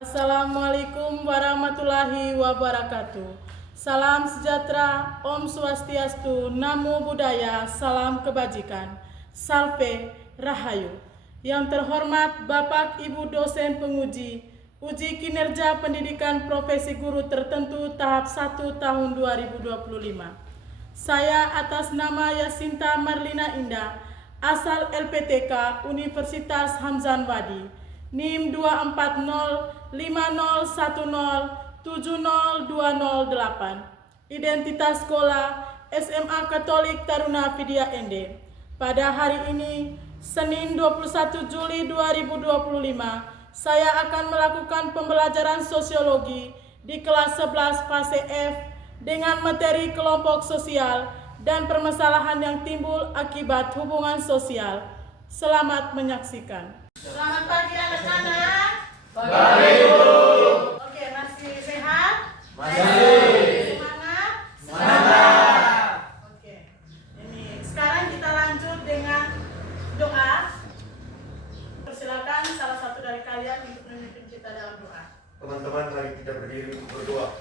Assalamualaikum warahmatullahi wabarakatuh. Salam sejahtera, Om Swastiastu, Namo Buddhaya, salam kebajikan, Salve Rahayu. Yang terhormat Bapak Ibu dosen penguji, uji kinerja pendidikan profesi guru tertentu tahap 1 tahun 2025. Saya atas nama Yasinta Marlina Indah, asal LPTK Universitas Hamzan Wadi, NIM 24050702028. Identitas sekolah SMA Katolik Taruna Vidya Ende. Pada hari ini, Senin 21 Juli 2025, saya akan melakukan pembelajaran sosiologi di kelas 11 fase F dengan materi kelompok sosial dan permasalahan yang timbul akibat hubungan sosial. Selamat menyaksikan. Selamat pagi anak-anak. Baik, Bu. Oke, masih sehat? Masih. Semangat? Semangat. Oke. Ini sekarang kita lanjut dengan doa. Persilakan salah satu dari kalian untuk memimpin kita dalam doa. Teman-teman, mari kita berdiri untuk berdoa.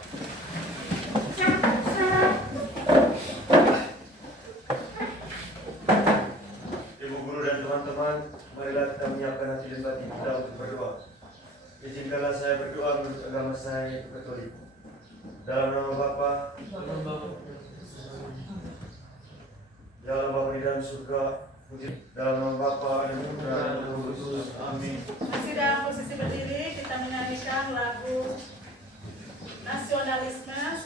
Ibu guru dan teman-teman, marilah kita menyiapkan hati dan batin kita untuk berdoa. Izinkanlah saya berdoa menurut agama saya Katolik. Dalam nama Bapa, dalam Bapa di dalam surga, dalam nama Bapa dan Putra dan Roh Kudus. Amin. Masih dalam posisi berdiri, kita menyanyikan lagu nasionalisme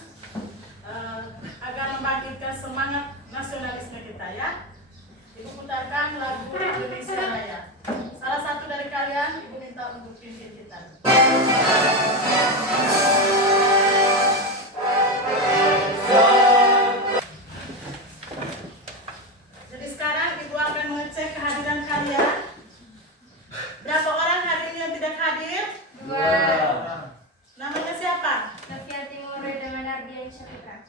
agar membangkitkan semangat nasionalisme kita ya. Ibu putarkan lagu Indonesia Raya. Salah satu dari kalian Ibu minta untuk pimpin kita. Jadi sekarang Ibu akan mengecek kehadiran kalian. Berapa orang hari ini yang tidak hadir? 2. Namanya siapa? Sofia Timur dengan Ardian Syarika.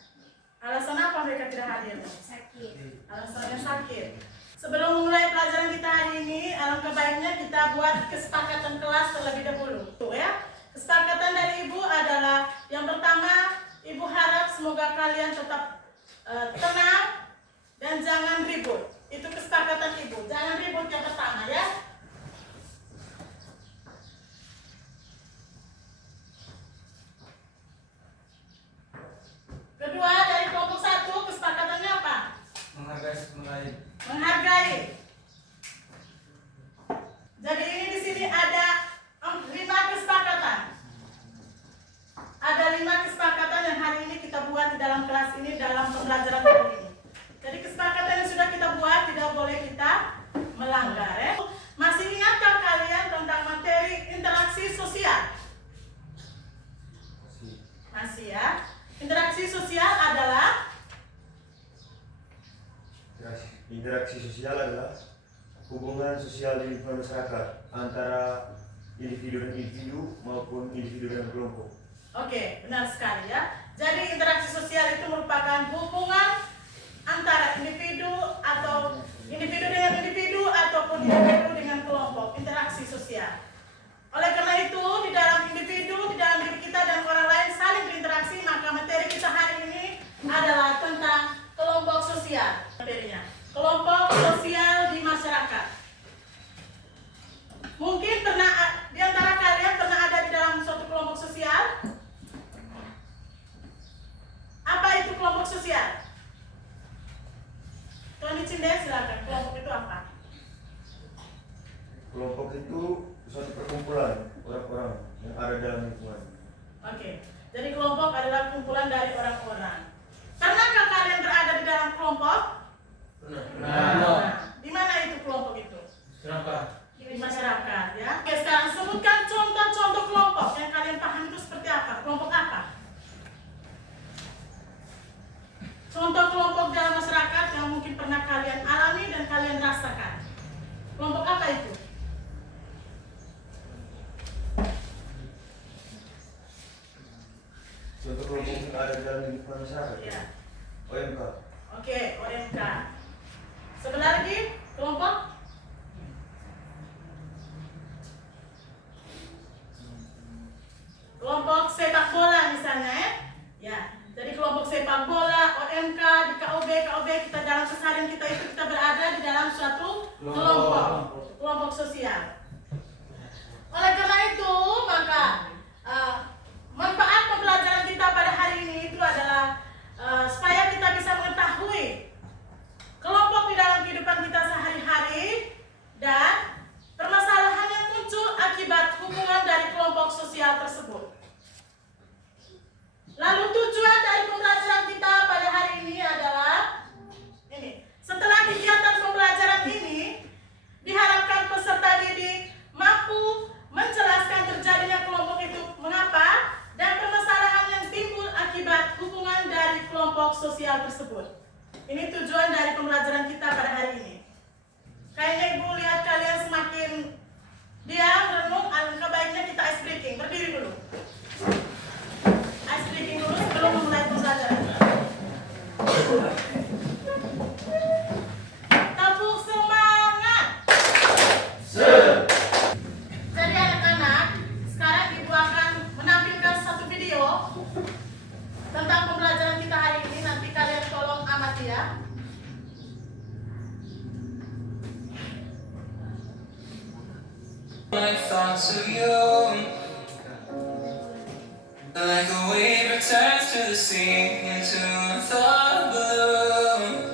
Alasan apa mereka tidak hadir? Sakit. Alasannya sakit. Sebelum memulai pelajaran kita hari ini, alangkah baiknya kita buat kesepakatan kelas terlebih dahulu. Tuh ya. Kesepakatan dari Ibu adalah yang pertama, Ibu harap semoga kalian tetap tenang dan jangan ribut. Itu kesepakatan Ibu. Jangan ribut yang pertama ya. Kedua, dari kelompok 1, kesepakatannya apa? Menghargai. Jadi ini di sini ada 5 kesepakatan. Ada 5 kesepakatan yang hari ini kita buat di dalam kelas ini dalam pembelajaran hari ini. Jadi kesepakatan yang sudah kita buat tidak boleh kita melanggar ya. Masih ingatkah kalian tentang materi interaksi sosial? Masih ya. Interaksi sosial adalah Interaksi sosial adalah hubungan sosial di lingkungan masyarakat antara individu dan individu maupun individu dan kelompok. Oke, benar sekali ya. Jadi interaksi sosial itu merupakan hubungan antara individu atau individu dengan individu ataupun individu dengan kelompok. Interaksi sosial. Oleh karena itu, di dalam individu, di dalam diri kita dan orang lain saling berinteraksi, maka materi kita hari ini adalah tentang kelompok sosial. Materinya, kelompok sosial di masyarakat. Mungkin di antara kalian pernah ada di dalam suatu kelompok sosial. Apa itu kelompok sosial? Tony Cinde, silakan. Kelompok itu apa? Kelompok itu suatu perkumpulan orang-orang yang ada dalam lingkungan. Oke, jadi kelompok adalah kumpulan dari orang-orang. Pernahkah kalian berada di dalam kelompok? Nah, di mana itu kelompok itu? Di masyarakat ya. Oke, sekarang sebutkan contoh-contoh kelompok yang kalian paham itu seperti apa? Kelompok apa? Contoh kelompok dalam masyarakat yang mungkin pernah kalian alami dan kalian rasakan. Kelompok apa itu? Contoh kelompok yang ada dalam lingkungan masyarakat. Ya. OMK. Oke, OMK. Sebelah lagi kelompok kelompok sepak bola misalnya ya. Ya, jadi kelompok sepak bola, OMK, di KOB kita dalam keseharian kita itu kita berada di dalam suatu kelompok sosial. Oleh karena itu, maka manfaat pembelajaran kita pada hari ini itu adalah supaya kita bisa mengetahui kelompok di dalam kehidupan kita sehari-hari dan permasalahan yang muncul akibat hubungan dari kelompok sosial tersebut. Lalu tujuan dari pembelajaran kita pada hari ini adalah ini. Setelah kegiatan pembelajaran ini, diharapkan peserta didik mampu menjelaskan terjadinya kelompok itu mengapa dan permasalahan yang timbul akibat hubungan dari kelompok sosial tersebut. Ini tujuan dari pembelajaran kita pada hari ini. Kayaknya Ibu lihat kalian semakin diam, renung, alangkah baiknya kita ice breaking. Berdiri dulu. Ice breaking dulu sebelum memulai pembelajaran. Tepuk semangat. Jadi anak-anak, sekarang Ibu akan menampilkan satu video tentang pembelajaran kita hari ini. Nanti kalian tolong amati ya. My thoughts of you, like a wave returns to the sea, into the blue.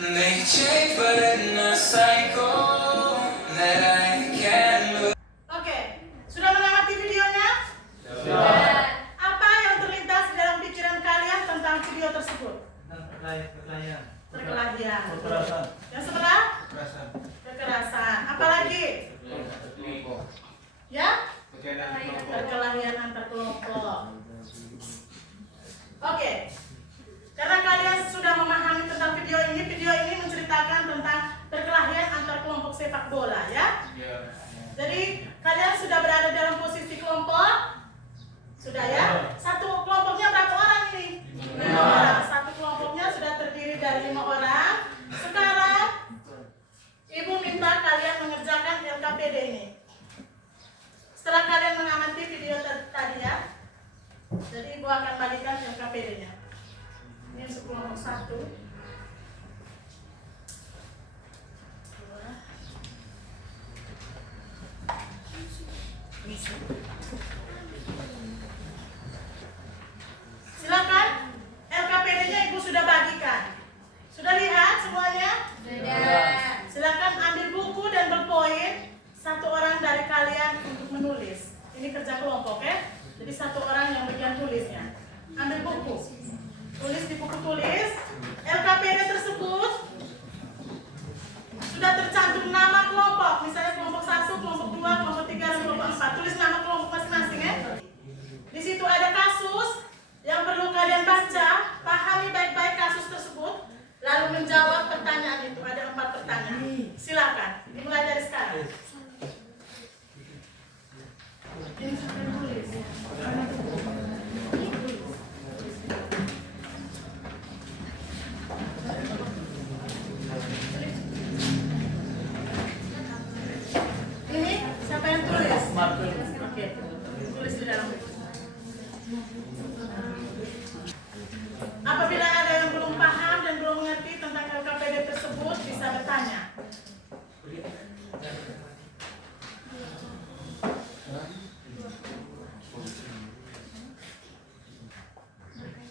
Make a change, but in a cycle that I can move. Oke, sudah mengamati videonya? Apa yang terlintas di dalam pikiran kalian tentang video tersebut? Perkelahian. Yang sebelah? Kekerasan. Apalagi? Ya? Perkelahian antar kelompok. Oke. Karena kalian sudah memahami tentang video ini menceritakan tentang perkelahian antar kelompok sepak bola ya. Jadi kalian sudah berada dalam posisi kelompok? Sudah ya? Satu kelompoknya berapa orang ini? 5 orang. Satu kelompoknya sudah terdiri dari 5 orang. Sekarang Ibu minta kalian mengerjakan LKPD ini. Setelah kalian mengamati video tadi ya, jadi Ibu akan bagikan LKPD-nya. Ini untuk kelompok 1. 2. Silakan, LKPD-nya Ibu sudah bagikan. Sudah lihat semuanya? Sudah. Silakan ambil buku dan berpoin. 1 orang dari kalian untuk menulis. Ini kerja kelompok ya. Jadi 1 orang yang bagian tulisnya. Ambil buku. Tulis di buku tulis. LKPD tersebut sudah tercantum nama kelompok. Misalnya kelompok 1, kelompok 2, kelompok 3, dan kelompok 4. Tulis nama kelompok masing-masing ya. Di situ ada kasus yang perlu kalian baca. Pahami baik-baik kasus tersebut. Lalu menjawab pertanyaan itu. Ada 4 pertanyaan. Silakan. Dimulai dari sekarang. Ini sudah tulis. Ini siapa yang tulis? Oke. Tulis di dalam buku. Apabila ada yang belum paham dan belum mengerti tentang LKPD tersebut, bisa bertanya.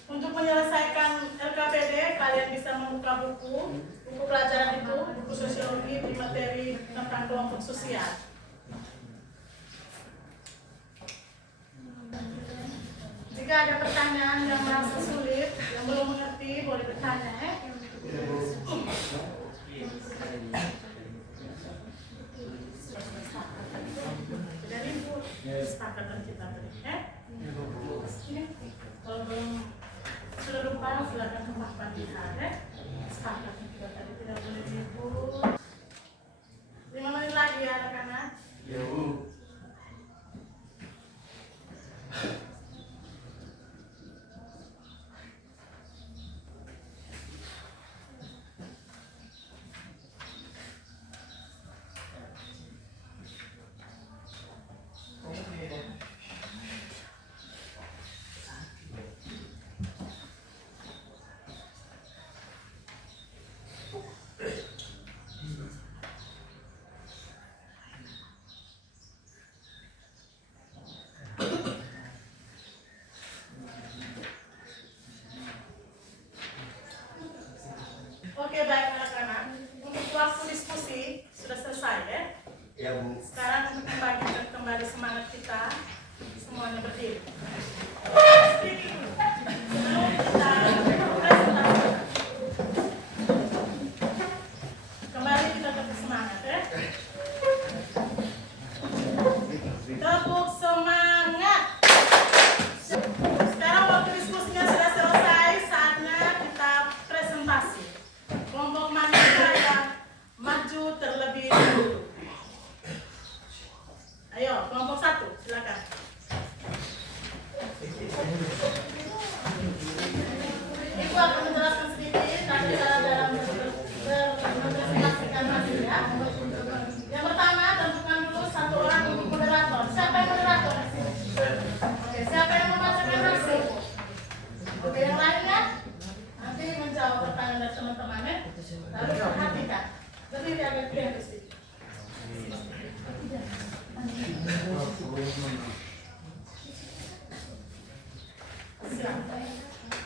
Untuk menyelesaikan LKPD, kalian bisa membuka buku pelajaran itu, buku sosiologi di materi tentang kelompok sosial. Jika ada pertanyaan yang merasa sulit, yang belum mengerti, boleh bertanya ya. Jadi Bu, kesepakatan kita tadi ya. Kalau belum sudah lupa, silakan ke Pak Pandihan ya. Kesepakatan kita tadi tidak boleh ribut. 5 menit lagi ya anak-anak. Ya Bu. berdiri. Berdiri dulu. Sebelum kita presentasi. Kembali kita tetap semangat ya. Tepuk semangat. Sekarang waktu diskusinya sudah selesai, saatnya kita presentasi. Kelompok mana yang maju terlebih dahulu? Ayo, kelompok 1, silakan. Ibu akan menjelaskan sedikit tata cara dalam mempresentasikan hasilnya. Yang pertama, tentukan dulu satu orang untuk moderator. Siapa yang moderator? Oke, siapa yang membacakan hasil? Oke, yang lainnya nanti menjawab pertanyaan dari teman-temannya. Lalu perhatikan. Berdiri agak kreatif sedikit.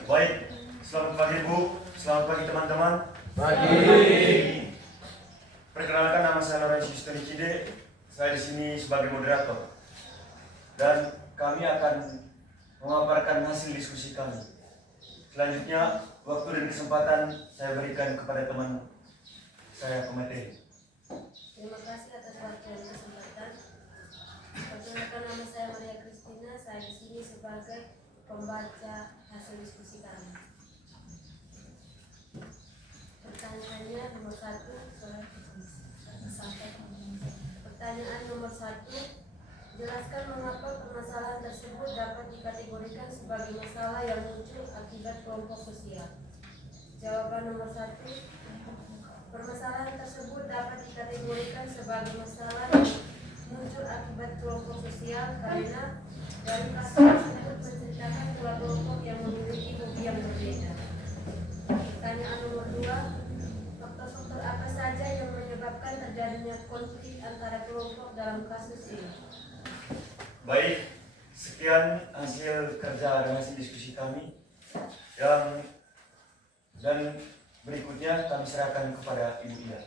Baik, selamat pagi Bu, selamat pagi teman-teman. Pagi. Perkenalkan, nama saya Lorenzo Yustoni Cide. Saya di sini sebagai moderator. Dan kami akan memaparkan hasil diskusi kami. Selanjutnya, waktu dan kesempatan saya berikan kepada teman saya pemateri. Terima kasih atas waktu dan kesempatan. Perkenalkan, nama saya Maria Kristina. Saya di sini sebagai pembaca hasil diskusi kami. Pertanyaannya nomor 1. Pertanyaan nomor 1. Jelaskan mengapa permasalahan tersebut dapat dikategorikan sebagai masalah yang muncul akibat kelompok sosial. Jawaban nomor 1. Permasalahan tersebut dapat dikategorikan sebagai masalah yang muncul akibat kelompok sosial karena dari kasus tersebut menceritakan dua kelompok yang memiliki hobi yang berbeda. Pertanyaan nomor 2. Faktor-faktor apa saja yang menyebabkan terjadinya konflik antara kelompok dalam kasus ini? Baik, sekian hasil kerja dan hasil diskusi kami. Dan berikutnya kami serahkan kepada Ibu Ida.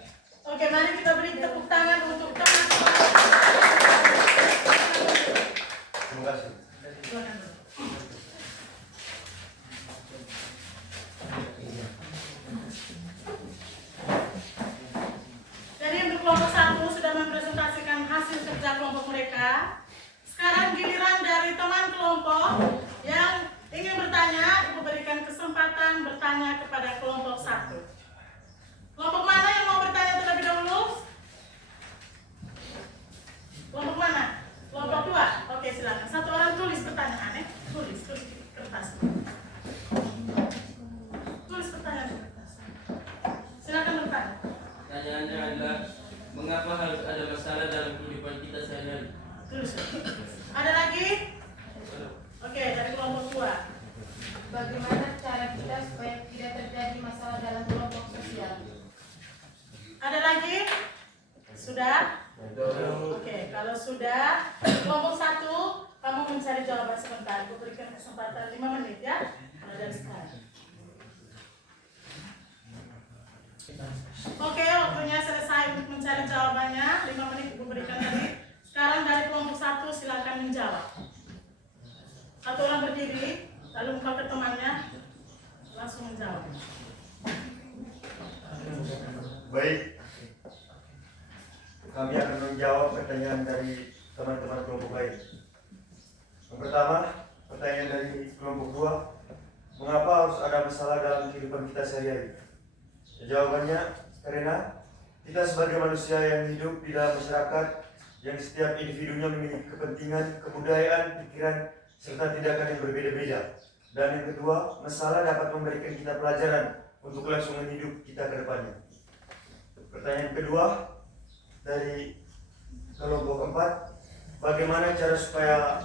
Oke, mari kita beri tepuk tangan untuk teman. Terima kasih. Jadi untuk kelompok 1 sudah mempresentasikan hasil kerja kelompok mereka. Sekarang giliran dari teman kelompok yang ingin bertanya, Ibu berikan kesempatan bertanya kepada kelompok 1. Kelompok mana yang mau bertanya terlebih dahulu? Kelompok mana? Kelompok 2. Oke, silakan. Satu orang tulis pertanyaan ya. Tulis di kertas. Tulis pertanyaan di kertas. Silakan bertanya. Pertanyaannya adalah mengapa harus ada masalah dalam kehidupan kita sehari-hari? Tulis. Ada lagi? Oke, dari kelompok 2. Bagaimana cara kita supaya tidak terjadi masalah dalam kelompok sosial? Ada lagi? Sudah? Oke, kalau sudah, kelompok 1, kamu mencari jawaban sebentar. Aku berikan kesempatan 5 menit ya. Mulai dari sekarang. Oke, waktunya selesai untuk mencari jawabannya. 5 menit Ibu berikan tadi. Sekarang dari kelompok 1 silakan menjawab. Satu orang berdiri, lalu engkau ke temannya, langsung menjawab. Baik, kami akan menjawab pertanyaan dari teman-teman kelompok lain. Yang pertama, pertanyaan dari kelompok 2, mengapa harus ada masalah dalam kehidupan kita sehari-hari? Jawabannya, karena kita sebagai manusia yang hidup di dalam masyarakat, yang setiap individunya memiliki kepentingan, kebudayaan, pikiran, serta tindakan yang berbeda-beda. Dan yang kedua, masalah dapat memberikan kita pelajaran untuk kelangsungan hidup kita ke depannya. Pertanyaan kedua dari kelompok 4, bagaimana cara supaya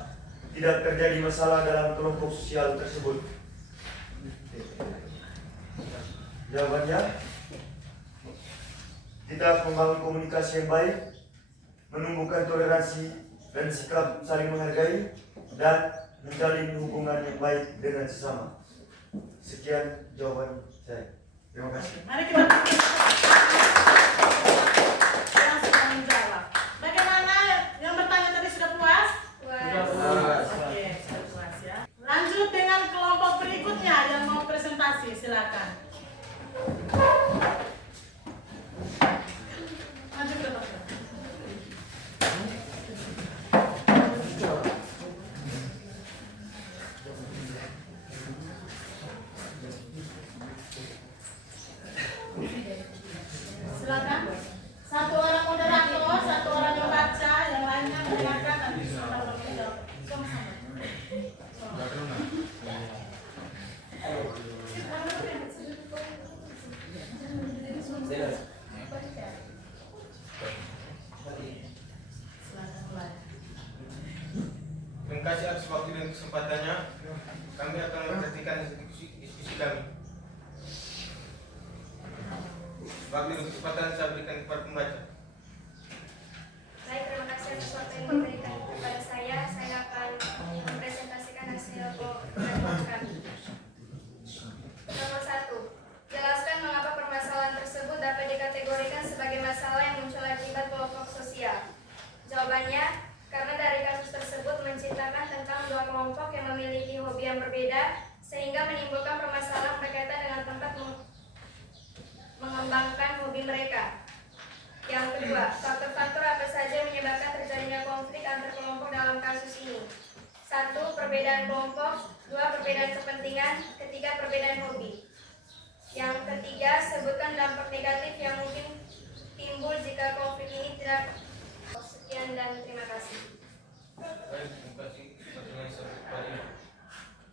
tidak terjadi masalah dalam kelompok sosial tersebut? Jawabannya, kita harus membangun komunikasi yang baik, menumbuhkan toleransi dan sikap saling menghargai, dan menjalin hubungan yang baik dengan sesama. Sekian jawaban saya. Terima kasih. Mari kita langsung menjawab. Bagaimana yang bertanya tadi sudah puas? Puas. Oke, Terima kasih atas waktu dan kesempatannya. Kami akan menghentikan diskusi kami. Waktu dan kesempatan saya berikan kepada pembaca. Baik, terima kasih atas waktu yang diberikan kepada saya. Saya akan mempresentasikan hasil report kami. Nomor 1. Jelaskan mengapa permasalahan tersebut dapat dikategorikan sebagai masalah yang muncul akibat kelompok sosial. Jawabannya, karena dari kasus tersebut menceritakan tentang dua kelompok yang memiliki hobi yang berbeda, sehingga menimbulkan permasalahan berkaitan dengan tempat mengembangkan hobi mereka. Yang kedua, faktor-faktor apa saja yang menyebabkan terjadinya konflik antar kelompok dalam kasus ini? 1. Perbedaan kelompok. 2. Perbedaan kepentingan. 3. Perbedaan hobi. Yang ketiga, sebutkan dampak negatif yang mungkin timbul jika konflik ini tidak. Sekian dan terima kasih. Baik, terima kasih.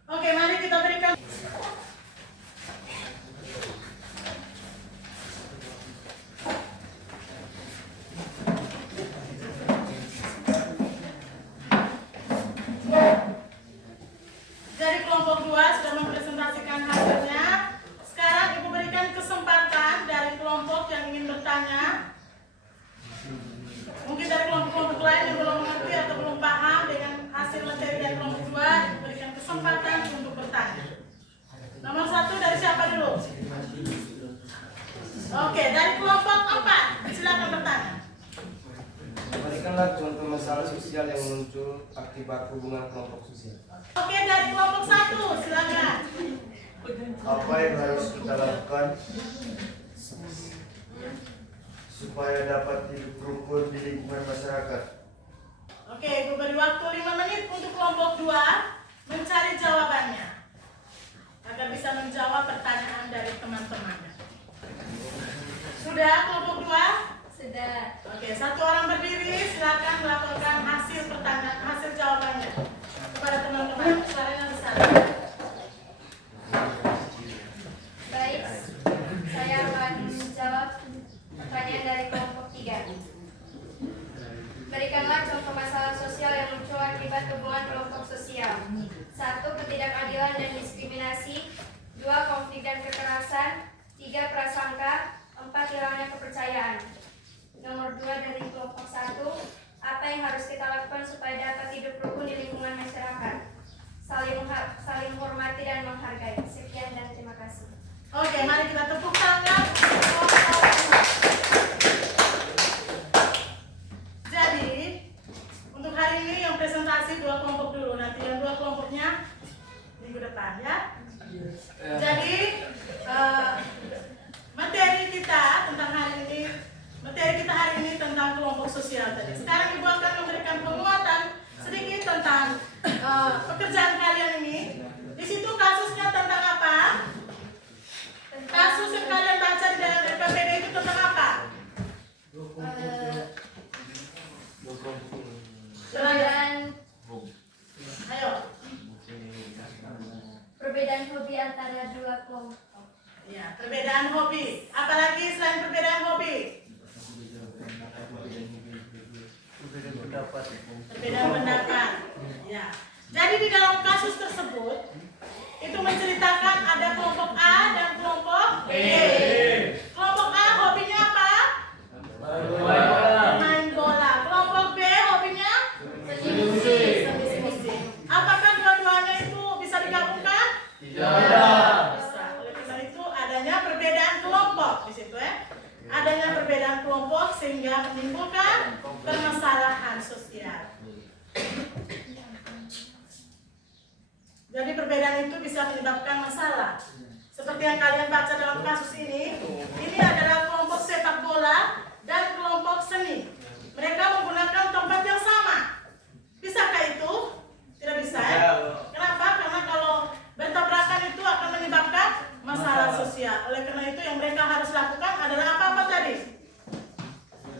Oke, mari kita berikan. Jadi kelompok 2 sudah mempresentasikan hasilnya. Sekarang Ibu berikan kesempatan dari kelompok yang ingin bertanya. Mungkin dari kelompok-kelompok lain yang belum mengerti atau belum paham dengan hasil materi dari kelompok 2, Ibu berikan kesempatan untuk bertanya. Nomor 1 dari siapa dulu? Oke, dari kelompok 4, silakan bertanya. Berikanlah contoh masalah sosial yang muncul akibat hubungan kelompok sosial. Oke, dari kelompok 1, silakan. Apa yang harus kita lakukan supaya dapat hidup rukun di lingkungan masyarakat? Oke, Ibu beri waktu 5 menit untuk kelompok 2 mencari jawabannya agar bisa menjawab pertanyaan dari teman-temannya. Sudah kelompok 2? Sudah. Oke, satu orang berdiri, silakan melaporkan hasil pertanyaan, hasil jawabannya kepada teman-teman. Suaranya besar. Baik, saya akan menjawab pertanyaan dari kelompok 3. Berikanlah contoh masalah sosial yang muncul akibat hubungan kelompok sosial. 1. Ketidakadilan dan diskriminasi. 2. Konflik dan kekerasan. 3. Prasangka. 4. Hilangnya kepercayaan. Nomor 2 dari kelompok 1. Apa yang harus kita lakukan supaya dapat hidup rukun di lingkungan masyarakat? Saling menghormati dan menghargai. Sekian dan terima kasih. Oke, mari kita tepuk tangan. Jadi, untuk hari ini yang presentasi 2 kelompok dulu. Nanti yang 2 kelompoknya minggu depan ya. Jadi, materi kita hari ini tentang kelompok sosial tadi. Sekarang Ibu akan memberikan penguatan sedikit tentang pekerjaan kalian ini. Di situ kasusnya tentang apa? Kasus yang kalian baca di dalam RPPD itu tentang apa? Perbedaan hobi antara dua kelompok. Ya, perbedaan hobi. Apalagi selain perbedaan hobi? Perbedaan pendapat. Ya. Jadi di dalam kasus tersebut itu menceritakan ada kelompok A dan kelompok B. Kelompok A hobinya apa? Main bola. Kelompok B hobinya seni musik. Apakah dua-duanya itu bisa digabungkan? Tidak. Bisa. Oleh karena itu adanya perbedaan kelompok di situ ya. Adanya perbedaan kelompok sehingga menimbulkan permasalahan sosial. Jadi perbedaan itu bisa menyebabkan masalah. Seperti yang kalian baca dalam kasus ini adalah kelompok sepak bola dan kelompok seni. Mereka menggunakan tempat yang sama. Bisakah itu? Tidak bisa ya? Kenapa? Karena kalau bertabrakan itu akan menyebabkan masalah sosial. Oleh karena itu yang mereka harus lakukan adalah apa-apa tadi?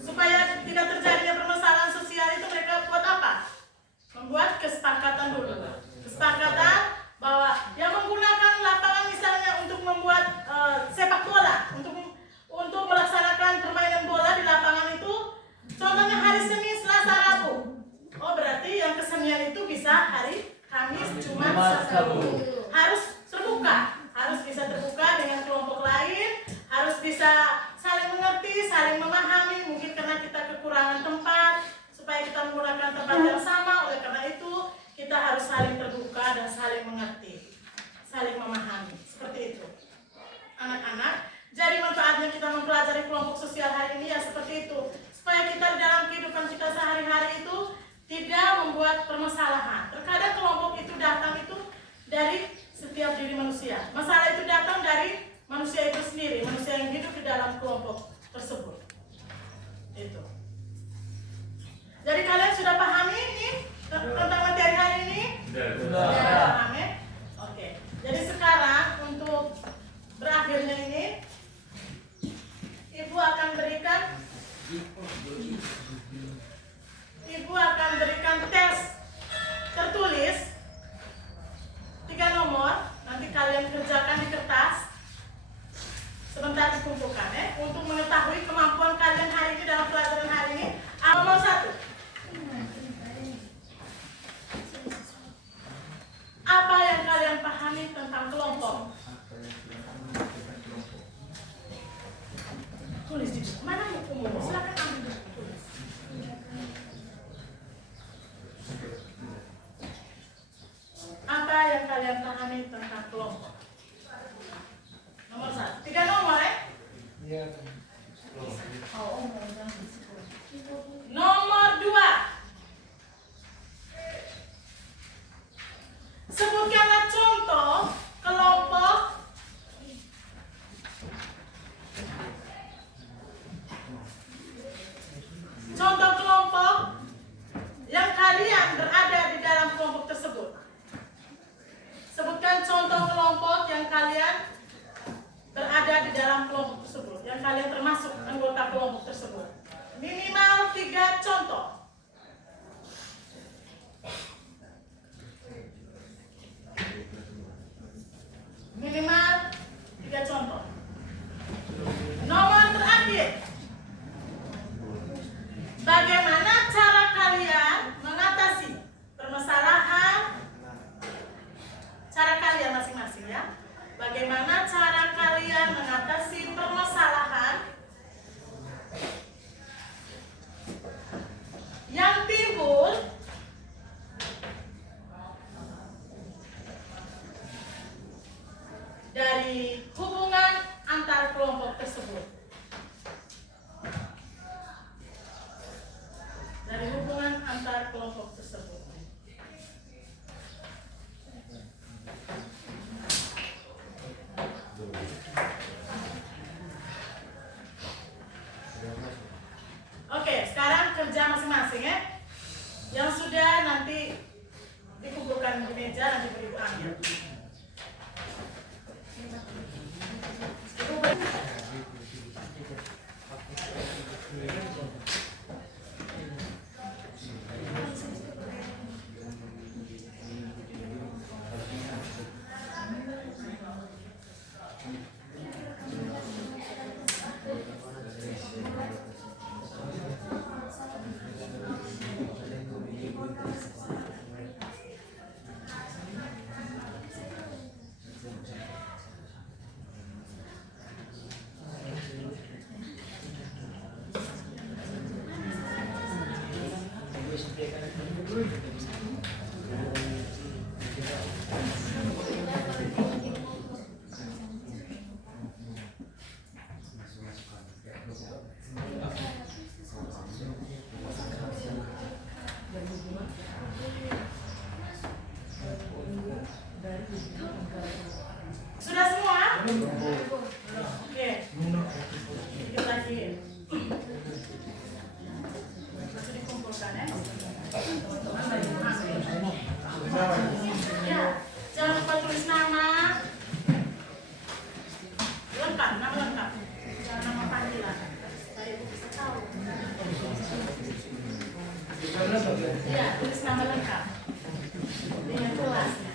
Supaya tidak terjadinya permasalahan sosial itu mereka buat apa? Membuat kesepakatan dulu. Kesepakatan bahwa yang menggunakan lapangan misalnya untuk membuat sepak bola, untuk melaksanakan permainan bola di lapangan itu, contohnya hari Senin, Selasa, Rabu. hari Kamis, Jumat, Sabtu. Harus terbuka, harus bisa terbuka dengan kelompok lain, harus bisa saling mengerti, saling memahami. Mungkin karena kita kekurangan tempat, supaya kita menggunakan tempat yang sama. Oleh karena itu kita harus saling terbuka dan saling mengerti, saling memahami. Seperti itu anak-anak. Jadi manfaatnya kita mempelajari kelompok sosial hari ini ya seperti itu, supaya kita di dalam kehidupan kita sehari-hari itu tidak membuat permasalahan. Terkadang kelompok itu datang itu dari setiap diri manusia. Masalah itu datang dari manusia itu sendiri, manusia yang hidup di dalam kelompok tersebut. Itu. Jadi kalian sudah pahami ini tentang materi hari ini? Sudah pahami? Oke. Jadi sekarang untuk berakhirnya ini, Ibu akan berikan tes tertulis 3 nomor. Nanti kalian kerjakan di kertas. Sebentar dikumpulkan ya, untuk mengetahui kemampuan kalian hari ini dalam pelajaran hari ini. Nomor 1. Apa yang kalian pahami tentang kelompok? Tulis di buku. Mana bukumu? Silakan ambil buku, tulis. Apa yang kalian pahami tentang kelompok? Nomor 1. 3 nomor ya? Iya. Nomor 2. Sebutkanlah contoh kelompok yang kalian berada di dalam kelompok tersebut. Sebutkan contoh kelompok yang kalian berada di dalam kelompok tersebut, yang kalian termasuk anggota kelompok tersebut. Minimal 3 contoh. Minimal 3 contoh. Nomor terakhir. Bagaimana cara kalian mengatasi permasalahan? Cara kalian masing-masing ya. Bagaimana cara kalian mengatasi permasalahan yang timbul dari hubungan antar kelompok tersebut? Dari hubungan antar kelompok tersebut. Oke, sekarang kerja masing-masing ya. Yang sudah nanti dikumpulkan di meja, nanti beri ambil. Sudah semua? Oke. Sedikit lagi. Masih dikumpulkan ya. Ya, jangan lupa tulis nama lengkap, nama lengkap. Jangan nama panggilan. Supaya ibu bisa tahu. Ya, tulis nama lengkap dengan kelasnya.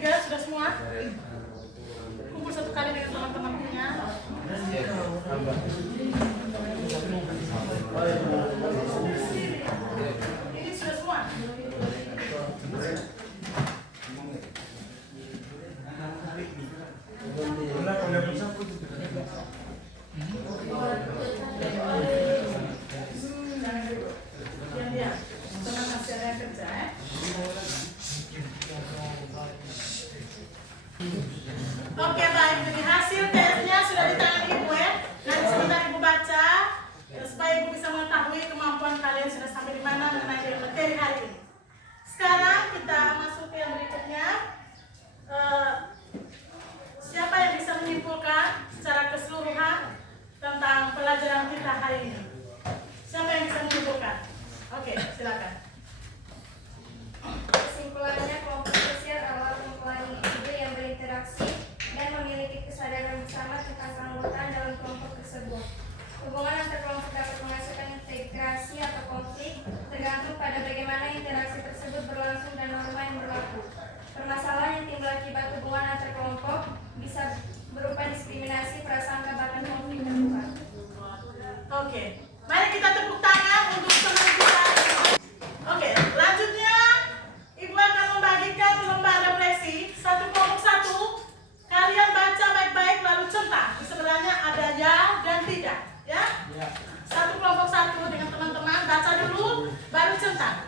3 sudah semua? Kumpul satu kali dengan teman-temannya. Ini sudah semua. Jangan kasih area kerja ya. Oke baik, jadi hasil tesnya sudah di tangan ibu ya. Nanti sebentar ibu baca supaya ibu bisa mengetahui kemampuan kalian sudah sampai di mana mengenai materi hari ini. Sekarang kita masuk ke yang berikutnya. Siapa yang bisa menyimpulkan secara keseluruhan tentang pelajaran kita hari ini? Siapa yang bisa menyimpulkan? Oke, silakan. Kesimpulannya, kelompok sosial adalah kumpulan individu yang berinteraksi dan memiliki kesadaran bersama tentang keanggotaan dalam kelompok tersebut. Hubungan antar kelompok dapat menghasilkan integrasi atau konflik, tergantung pada bagaimana interaksi tersebut berlangsung dan norma yang berlaku. Permasalahan yang timbul akibat hubungan antar kelompok bisa berupa diskriminasi, prasangka, bahkan konflik terbuka. Oke, mari kita tepuk tangan untuk teman kita. Oke, selanjutnya ibu akan membagikan lembar refleksi satu kelompok satu. Kalian baca baik-baik lalu centang. Di sebelahnya ada ya dan tidak, ya. Satu kelompok satu dengan teman-teman baca dulu, baru centang.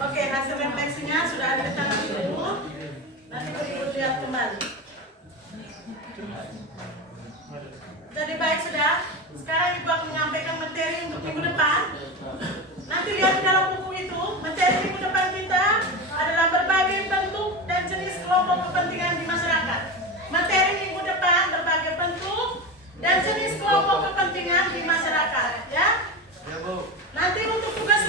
Oke, hasil refleksinya sudah ada di tangan ibu. Nanti ibu lihat kembali. Jadi baik sudah. Sekarang ibu akan menyampaikan materi untuk minggu depan. Nanti lihat di dalam buku itu, materi minggu depan kita adalah berbagai bentuk dan jenis kelompok kepentingan di masyarakat. Materi minggu depan berbagai bentuk dan jenis kelompok kepentingan di masyarakat, ya. Ya, Bu. Nanti untuk tugas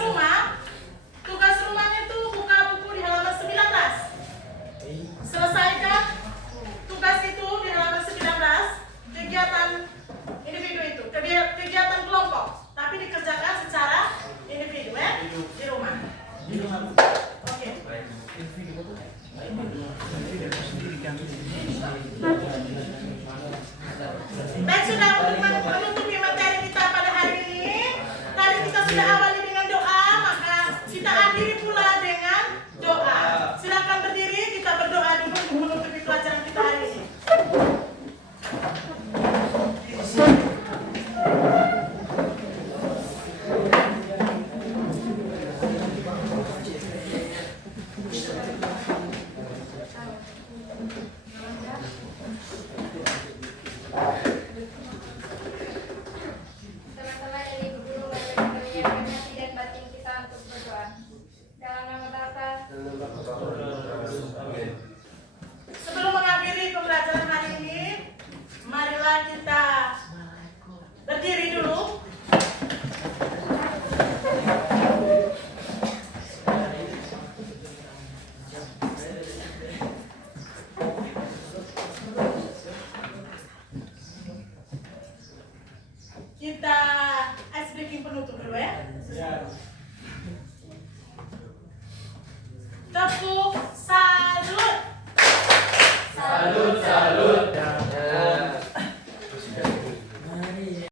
rumahnya itu buka buku di halaman 19. Selesaikan tugas itu di halaman 19. Kegiatan individu itu, kegiatan kelompok, tapi dikerjakan secara individu ya, di rumah. Oke. Baik, sudah untuk menutupi materi kita pada hari ini. Tadi kita sudah awali dengan doa, maka kita akhiri pula dengan doa. Silakan berdiri, kita berdoa dulu untuk menutupi pelajaran kita hari ini. Teman-teman, ini guru mengajarkan menyiapkan hati dan batin kita untuk berdoa. Dalam nama Bapa, Sebelum mengakhiri pembelajaran hari ini, marilah kita berdiri dulu. Kita ice breaking penutup dulu ya. Tepuk salut. Salut, salut.